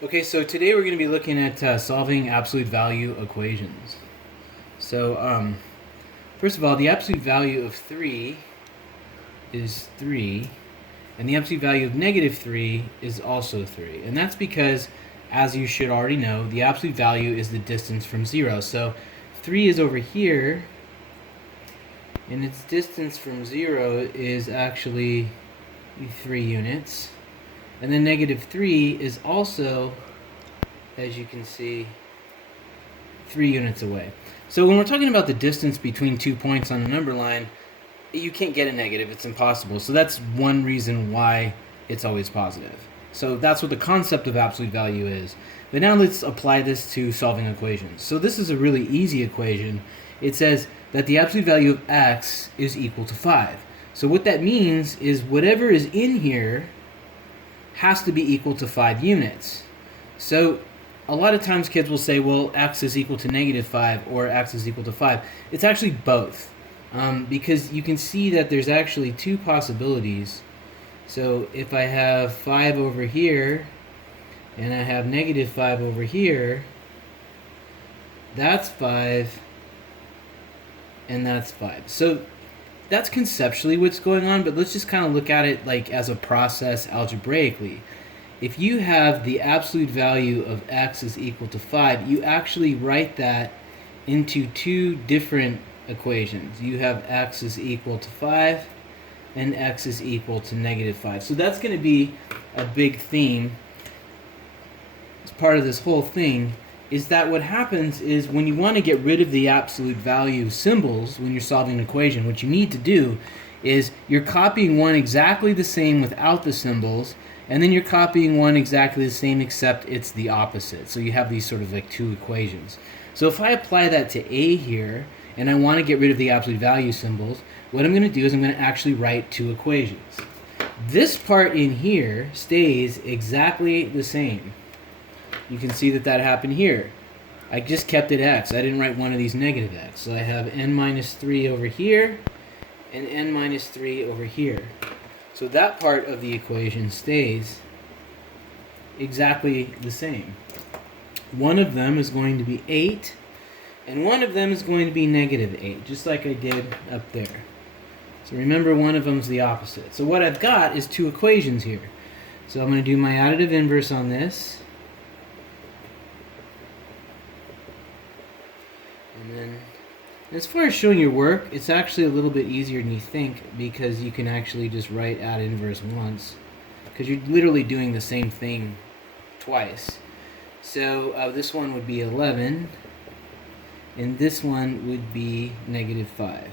Okay, so today we're going to be looking at solving absolute value equations. So, first of all, the absolute value of 3 is 3, and the absolute value of negative 3 is also 3. And that's because, as you should already know, the absolute value is the distance from 0. So 3 is over here, and its distance from 0 is actually 3 units. And then negative 3 is also, as you can see, 3 units away. So when we're talking about the distance between 2 points on a number line, you can't get a negative. It's impossible. So that's one reason why it's always positive. So that's what the concept of absolute value is. But now let's apply this to solving equations. So this is a really easy equation. It says that the absolute value of x is equal to 5. So what that means is whatever is in here has to be equal to 5 units. So a lot of times kids will say, well, x is equal to negative 5 or x is equal to 5. It's actually both, because you can see that there's actually two possibilities. So if I have 5 over here and I have negative 5 over here, that's 5 and that's 5. So that's conceptually what's going on, but let's just kind of look at it like as a process algebraically. If you have the absolute value of x is equal to 5, you actually write that into two different equations. You have x is equal to 5 and x is equal to negative 5. So that's going to be a big theme as part of this whole thing, is that what happens is when you want to get rid of the absolute value symbols when you're solving an equation, what you need to do is you're copying one exactly the same without the symbols, and then you're copying one exactly the same except it's the opposite. So you have these sort of like two equations. So if I apply that to A here, and I want to get rid of the absolute value symbols, what I'm going to do is I'm going to actually write two equations. This part in here stays exactly the same. You can see that that happened here. I just kept it x. I didn't write one of these negative x. So I have n minus 3 over here and n minus 3 over here. So that part of the equation stays exactly the same. One of them is going to be 8, and one of them is going to be negative 8, just like I did up there. So remember, one of them is the opposite. So what I've got is two equations here. So I'm going to do my additive inverse on this. And then, as far as showing your work, it's actually a little bit easier than you think, because you can actually just write add inverse once, because you're literally doing the same thing twice. So this one would be 11, and this one would be negative 5.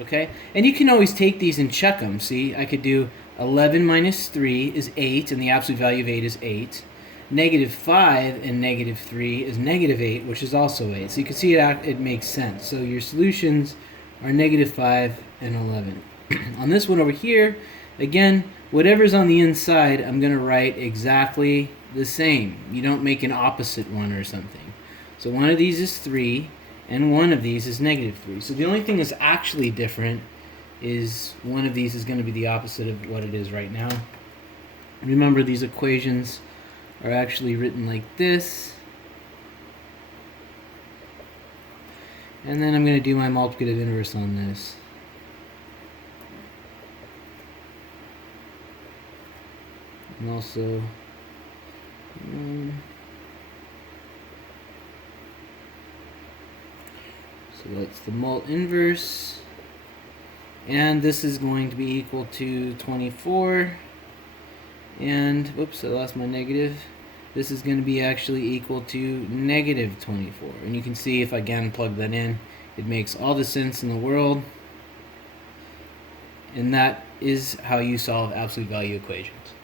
Okay? And you can always take these and check them. See, I could do 11 minus 3 is 8, and the absolute value of 8 is 8. Negative 5 and negative 3 is negative 8, which is also 8. So you can see it makes sense. So your solutions are negative 5 and 11. On this one over here, again, whatever's on the inside, I'm going to write exactly the same. You don't make an opposite one or something. So one of these is 3, and one of these is negative 3. So the only thing that's actually different is one of these is going to be the opposite of what it is right now. Remember, these equations are actually written like this. And then I'm going to do my multiplicative inverse on this. And also, so that's the mult inverse. And this is going to be equal to 24. And, whoops, I lost my negative. This is going to be actually equal to negative 24. And you can see if I again plug that in, it makes all the sense in the world. And that is how you solve absolute value equations.